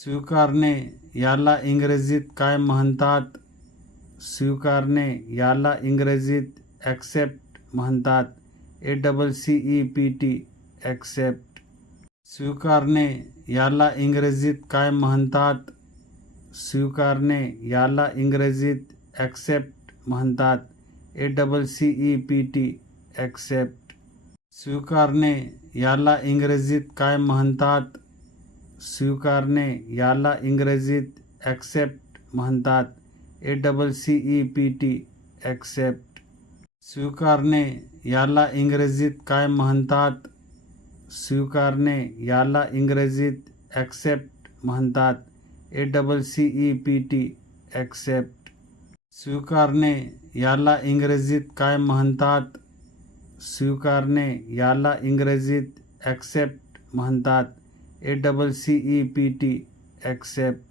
स्वीकारणे याला इंग्रजीत काय म्हणतात? स्वीकारणे याला इंग्रजीत ॲक्सेप्ट म्हणतात. ACCEPT accept. स्वीकारणे याला इंग्रजीत काय म्हणतात? स्वीकारणे याला इंग्रजीत ॲक्सेप्ट म्हणतात. ACCEPT accept. स्वीकारणे याला इंग्रजीत काय म्हणतात? स्वीकारणे याला इंग्रजीत ॲक्सेप्ट म्हणतात. ACCEPT accept. स्वीकारणे याला इंग्रजीत काय म्हणतात? स्वीकारणे याला इंग्रजीत ॲक्सेप्ट म्हणतात. ACCEPT accept. स्वीकारणे याला इंग्रजीत काय म्हणतात? स्वीकारणे याला इंग्रजीत ॲक्सेप्ट म्हणतात. ACCEPT accept.